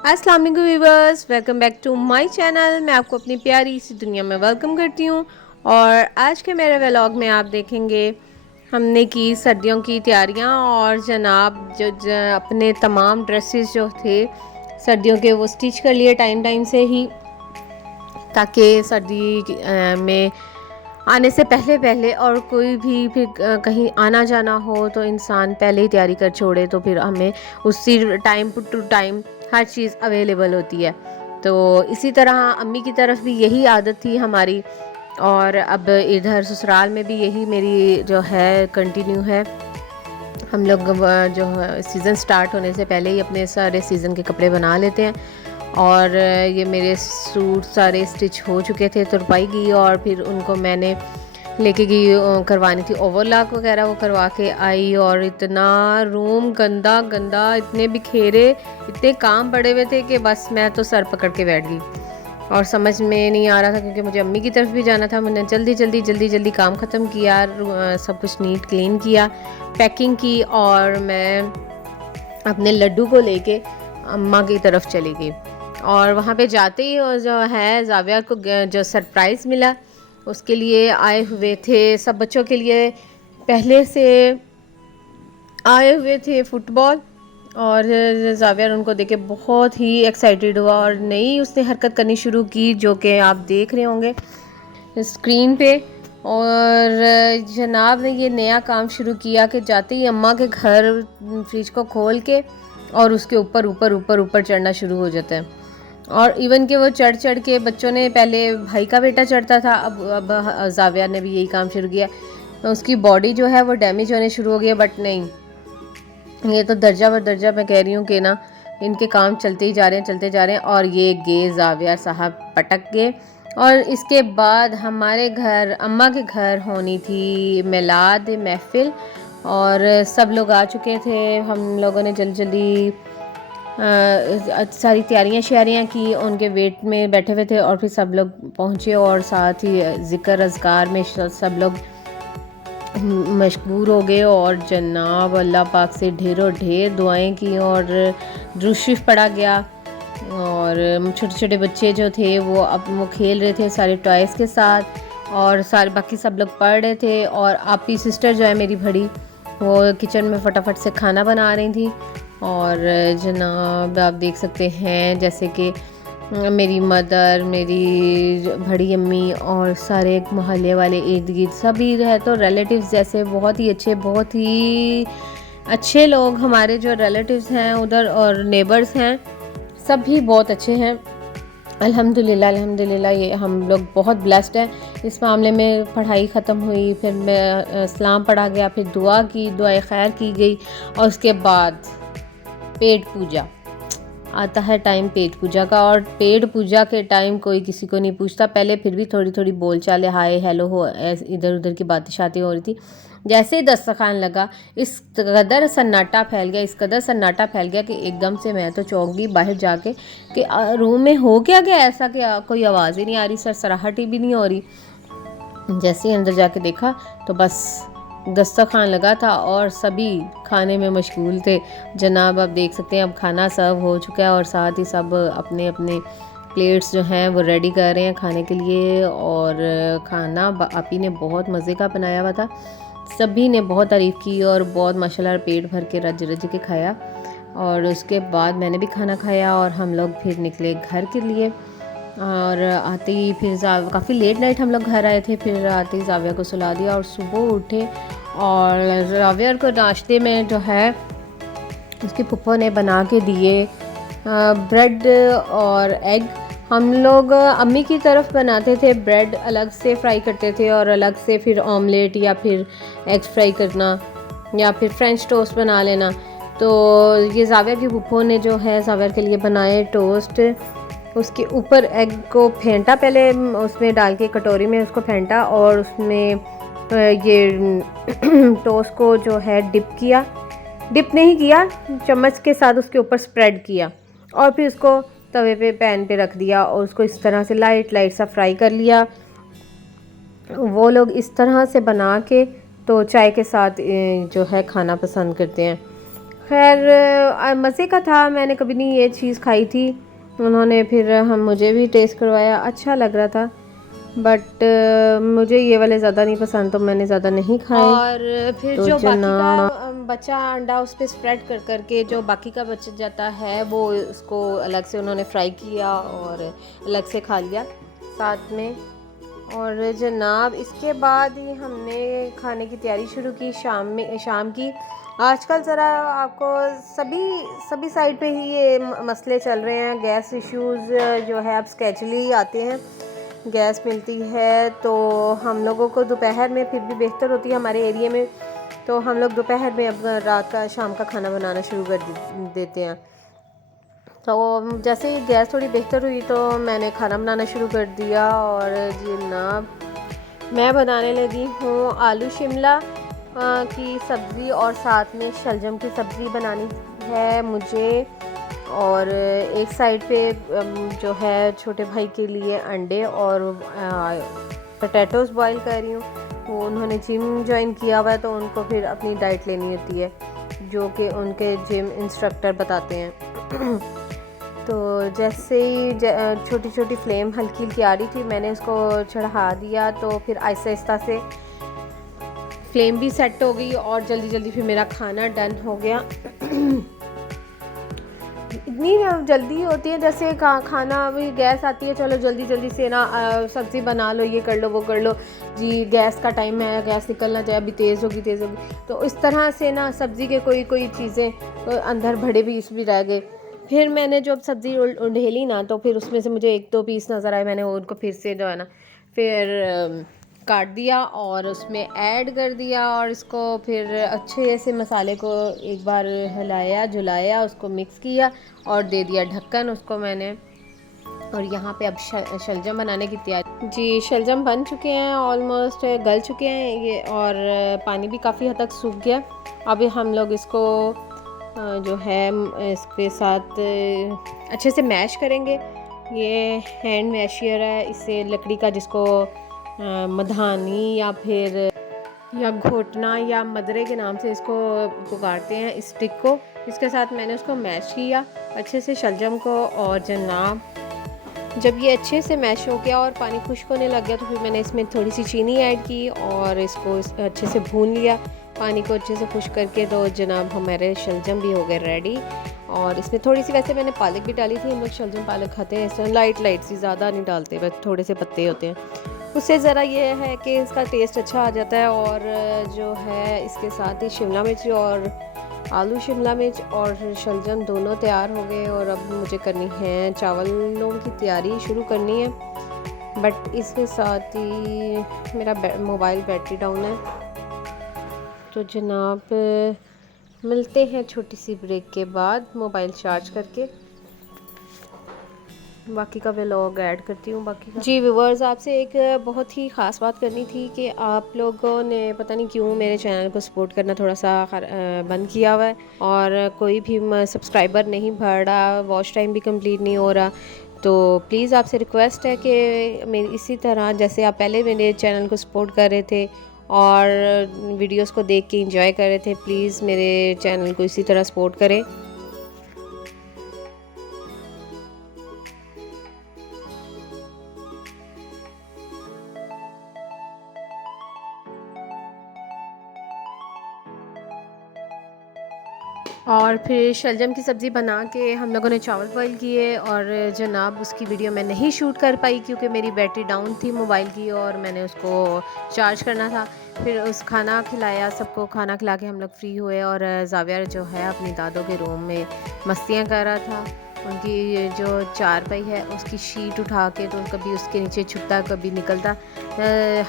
अस्सलाम वालेकुम viewers, welcome back to my channel. मैं आपको अपनी प्यारी सी दुनिया में वेलकम करती हूँ। और आज के मेरे व्लॉग में आप देखेंगे हमने की सर्दियों की तैयारियाँ और जनाब अपने तमाम ड्रेसेस जो थे सर्दियों के वो स्टिच कर लिए टाइम टाइम से ही, ताकि सर्दी में आने से पहले पहले और कोई भी फिर कहीं आना जाना हो तो इंसान पहले ही तैयारी कर छोड़े, तो फिर हमें उसी टाइम टू टाइम हर चीज़ अवेलेबल होती है। तो इसी तरह अम्मी की तरफ भी यही आदत थी हमारी, और अब इधर ससुराल में भी यही मेरी जो है कंटिन्यू है। हम लोग जो है सीज़न स्टार्ट होने से पहले ही अपने सारे सीज़न के कपड़े बना लेते हैं। और ये मेरे सूट सारे स्टिच हो चुके थे, तुरपाई की, और फिर उनको मैंने लेके गई करवानी थी ओवरलॉक वगैरह, वो करवा के आई। और इतना रूम गंदा गंदा, इतने बिखेरे, इतने काम पड़े हुए थे कि बस मैं तो सर पकड़ के बैठ गई और समझ में नहीं आ रहा था, क्योंकि मुझे अम्मी की तरफ भी जाना था। मैंने जल्दी काम ख़त्म किया, सब कुछ नीट क्लीन किया, पैकिंग की, और मैं अपने लड्डू को लेके अम्मा की तरफ चली गई। और वहाँ पे जाते ही जो है जाविया को जो सरप्राइज़ मिला, उसके लिए आए हुए थे सब बच्चों के लिए पहले से आए हुए थे फुटबॉल। और जाविया उनको देख के बहुत ही एक्साइटेड हुआ और नई उसने हरकत करनी शुरू की, जो कि आप देख रहे होंगे स्क्रीन पे। और जनाब ने ये नया काम शुरू किया कि जाते ही अम्मा के घर फ्रिज को खोल के और उसके ऊपर ऊपर ऊपर ऊपर चढ़ना शुरू हो जाता है। और इवन कि वो चढ़ चढ़ के, बच्चों ने पहले भाई का बेटा चढ़ता था, अब जाविया ने भी यही काम शुरू किया। तो उसकी बॉडी जो है वो डैमेज होने शुरू हो गई है, बट नहीं, ये तो दर्जा बर दर्जा मैं कह रही हूँ कि ना इनके काम चलते ही जा रहे हैं, चलते जा रहे हैं। और ये गे जाविया साहब पटक गए। और इसके बाद हमारे घर अम्मा के घर होनी थी मिलाद महफिल, और सब लोग आ चुके थे। हम लोगों ने जल्दी जल्दी सारी तैयारियां श्यारियाँ की, उनके वेट में बैठे हुए थे। और फिर सब लोग पहुँचे और साथ ही ज़िक्र अज़कार में सब लोग मशगूर हो गए। और जनाब अल्लाह पाक से ढेरों ढेर दुआएं की और दुरूद शरीफ पढ़ा गया। और छोटे छोटे बच्चे जो थे वो खेल रहे थे सारे टॉयज़ के साथ, और सारे बाकी सब लोग पढ़ रहे थे। और आपकी सिस्टर जो है मेरी बड़ी, वो किचन में फटाफट से खाना बना रही थी। और जनाब आप देख सकते हैं जैसे कि मेरी मदर, मेरी बड़ी अम्मी और सारे मोहल्ले वाले इर्द गिर्द सभी है, तो रिलेटिव्स जैसे बहुत ही अच्छे लोग हमारे जो रिलेटिव्स हैं उधर और नेबर्स हैं, सब भी बहुत अच्छे हैं। अल्हम्दुलिल्लाह अल्हम्दुलिल्लाह, ये हम लोग बहुत ब्लेस्ड हैं इस मामले में। पढ़ाई ख़त्म हुई, फिर मैं सलाम पढ़ा गया, फिर दुआ की, दुआए खैर की गई। और उसके बाद पेट पूजा आता है, टाइम पेट पूजा का। और पेट पूजा के टाइम कोई किसी को नहीं पूछता, पहले फिर भी थोड़ी थोड़ी बोल चाले, हाय हेलो हो, इधर उधर की बातें शातें हो रही थी। जैसे ही दस्तरखान लगा, इस कदर सन्नाटा फैल गया, इस कदर सन्नाटा फैल गया कि एकदम से मैं तो चौंक गई बाहर जाके कि रूम में हो क्या गया ऐसा कि कोई आवाज़ ही नहीं आ रही, सरसराहट भी नहीं हो रही। जैसे ही अंदर जाके देखा तो बस दस्तरखान लगा था और सभी खाने में मशगूल थे। जनाब आप देख सकते हैं अब खाना सर्व हो चुका है, और साथ ही सब अपने अपने प्लेट्स जो हैं वो रेडी कर रहे हैं खाने के लिए। और खाना आपी ने बहुत मज़े का बनाया हुआ था, सभी ने बहुत तारीफ़ की और बहुत माशाल्लाह पेट भर के रज रज के खाया। और उसके बाद मैंने भी खाना खाया और हम लोग फिर निकले घर के लिए। और आते ही फिर काफ़ी लेट नाइट हम लोग घर आए थे, फिर आते ही जाविया को सुला दिया और सुबह उठे। और जाविया को नाश्ते में जो है उसके पुप्पो ने बना के दिए ब्रेड और एग। हम लोग अम्मी की तरफ बनाते थे, ब्रेड अलग से फ्राई करते थे और अलग से फिर ऑमलेट या फिर एग फ्राई करना या फिर फ्रेंच टोस्ट बना लेना। तो ये जाविया की पुप्पो ने जो है जाविया के लिए बनाए टोस्ट, उसके ऊपर एग को फेंटा, पहले उसमें डाल के कटोरी में उसको फेंटा और उसमें ये टोस्ट को जो है डिप नहीं किया, चम्मच के साथ उसके ऊपर स्प्रेड किया और फिर उसको तवे पे पैन पे रख दिया और उसको इस तरह से लाइट सा फ्राई कर लिया। वो लोग इस तरह से बना के तो चाय के साथ जो है खाना पसंद करते हैं। खैर मज़े का था, मैंने कभी नहीं ये चीज़ खाई थी। उन्होंने फिर हम मुझे भी टेस्ट करवाया, अच्छा लग रहा था, बट मुझे ये वाले ज़्यादा नहीं पसंद, तो मैंने ज़्यादा नहीं खाए। और फिर तो जो बाकी का जनाब बचा अंडा उस पर स्प्रेड कर करके जो बाकी का बच जाता है वो उसको अलग से उन्होंने फ्राई किया और अलग से खा लिया साथ में। और जनाब इसके बाद ही हमने खाने की तैयारी शुरू की शाम की। आजकल ज़रा आपको सभी सभी साइड पे ही ये मसले चल रहे हैं, गैस इश्यूज़ जो है अब स्केजुअली आते हैं, गैस मिलती है तो हम लोगों को दोपहर में फिर भी बेहतर होती है हमारे एरिया में, तो हम लोग दोपहर में अब रात का शाम का खाना बनाना शुरू कर देते हैं। तो जैसे ही गैस थोड़ी बेहतर हुई तो मैंने खाना बनाना शुरू कर दिया। और जनाब मैं बनाने लगी हूँ आलू शिमला की सब्ज़ी और साथ में शलजम की सब्ज़ी बनानी है मुझे। और एक साइड पे जो है छोटे भाई के लिए अंडे और पोटैटोज़ बॉईल कर रही हूँ। वो उन्होंने जिम ज्वाइन किया हुआ है तो उनको फिर अपनी डाइट लेनी होती है जो कि उनके जिम इंस्ट्रक्टर बताते हैं। तो जैसे ही छोटी छोटी फ्लेम हल्की हल्की आ रही थी, मैंने उसको चढ़ा दिया, तो फिर आहिस्ता आहिस्ता से फ्लेम भी सेट हो गई और जल्दी जल्दी फिर मेरा खाना डन हो गया। इतनी जल्दी होती है जैसे खाना अभी गैस आती है, चलो जल्दी जल्दी से ना सब्ज़ी बना लो, ये कर लो वो कर लो जी, गैस का टाइम है, गैस निकलना चाहिए, अभी तेज़ होगी। तो इस तरह से ना सब्ज़ी के कोई कोई चीज़ें तो अंदर बड़े पीस भी रह गए। फिर मैंने जब सब्ज़ी उंडेली ना तो फिर उसमें से मुझे 1-2 पीस नज़र आए, मैंने उनको फिर से जो है ना फिर काट दिया और उसमें ऐड कर दिया और इसको फिर अच्छे से मसाले को एक बार हिलाया झुलाया, उसको मिक्स किया और दे दिया ढक्कन उसको मैंने। और यहाँ पे अब शलजम बनाने की तैयारी जी, शलजम बन चुके हैं, ऑलमोस्ट गल चुके हैं ये और पानी भी काफ़ी हद तक सूख गया। अभी हम लोग इसको जो है इसके साथ अच्छे से मैश करेंगे। ये हैंड मैशियर है, इससे लकड़ी का जिसको मधानी या घोटना या मदरे के नाम से इसको पुकारते हैं, इस स्टिक को, इसके साथ मैंने उसको मैश किया अच्छे से शलजम को। और जनाब जब ये अच्छे से मैश हो गया और पानी खुश्क होने लग गया तो फिर मैंने इसमें थोड़ी सी चीनी ऐड की और इसको अच्छे से भून लिया पानी को अच्छे से खुश्क करके। तो जनाब हमारे शलजम भी हो गए रेडी। और इसमें थोड़ी सी वैसे मैंने पालक भी डाली थी, हम लोग शलजम पालक खाते हैं इसमें लाइट सी, ज़्यादा नहीं डालते, बस थोड़े से पत्ते होते हैं, उससे ज़रा ये है कि इसका टेस्ट अच्छा आ जाता है। और जो है इसके साथ ही शिमला मिर्च और आलू शिमला मिर्च और शलजम दोनों तैयार हो गए और अब मुझे करनी है चावलों की तैयारी शुरू करनी है। बट इसके साथ ही मेरा मोबाइल बैटरी डाउन है, तो जनाब मिलते हैं छोटी सी ब्रेक के बाद मोबाइल चार्ज करके, बाकी का व्लॉग ऐड करती हूँ बाकी का। जी व्यूवर्स, आपसे एक बहुत ही ख़ास बात करनी थी कि आप लोगों ने पता नहीं क्यों मेरे चैनल को सपोर्ट करना थोड़ा सा बंद किया हुआ है और कोई भी सब्सक्राइबर नहीं बढ़ रहा, वॉच टाइम भी कंप्लीट नहीं हो रहा। तो प्लीज़ आपसे रिक्वेस्ट है कि मेरी इसी तरह जैसे आप पहले मेरे चैनल को सपोर्ट कर रहे थे और वीडियोस को देख के एंजॉय कर रहे थे, प्लीज़ मेरे चैनल को इसी तरह सपोर्ट करें। और फिर शलजम की सब्ज़ी बना के हम लोगों ने चावल बॉईल किए और जनाब उसकी वीडियो मैं नहीं शूट कर पाई क्योंकि मेरी बैटरी डाउन थी मोबाइल की और मैंने उसको चार्ज करना था। फिर उस खाना खिलाया सबको, खाना खिला के हम लोग फ्री हुए और जाविया जो है अपनी दादों के रूम में मस्तियाँ कर रहा था। उनकी जो चारपाई है उसकी शीट उठा के तो कभी उसके नीचे छुपता कभी निकलता,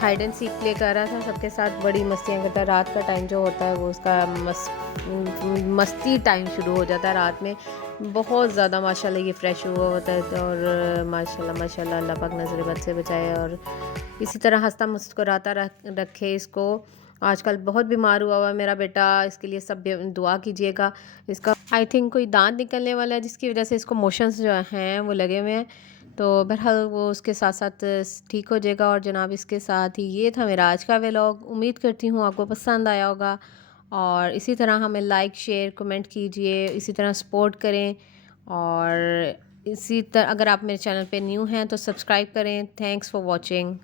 हाइड एंड सीक प्ले कर रहा था सबके साथ, बड़ी मस्तियाँ करता। रात का टाइम जो होता है वो उसका मस्ती टाइम शुरू हो जाता है रात में, बहुत ज़्यादा माशाल्लाह ये फ्रेश हुआ होता है। और माशाल्लाह अल्लाह पाक नज़र बद से बचाए और इसी तरह हंसता मुस्कुराता रखे इसको। आजकल बहुत बीमार हुआ हुआ मेरा बेटा, इसके लिए सब दुआ कीजिएगा। इसका आई थिंक कोई दांत निकलने वाला है जिसकी वजह से इसको मोशंस जो हैं वो लगे हुए हैं, तो बहरहाल वो उसके साथ साथ ठीक हो जाएगा। और जनाब इसके साथ ही ये था मेरा आज का व्लॉग, उम्मीद करती हूँ आपको पसंद आया होगा और इसी तरह हमें लाइक शेयर कमेंट कीजिए, इसी तरह सपोर्ट करें। और इसी तरह अगर आप मेरे चैनल पे न्यू हैं तो सब्सक्राइब करें। Thanks for watching.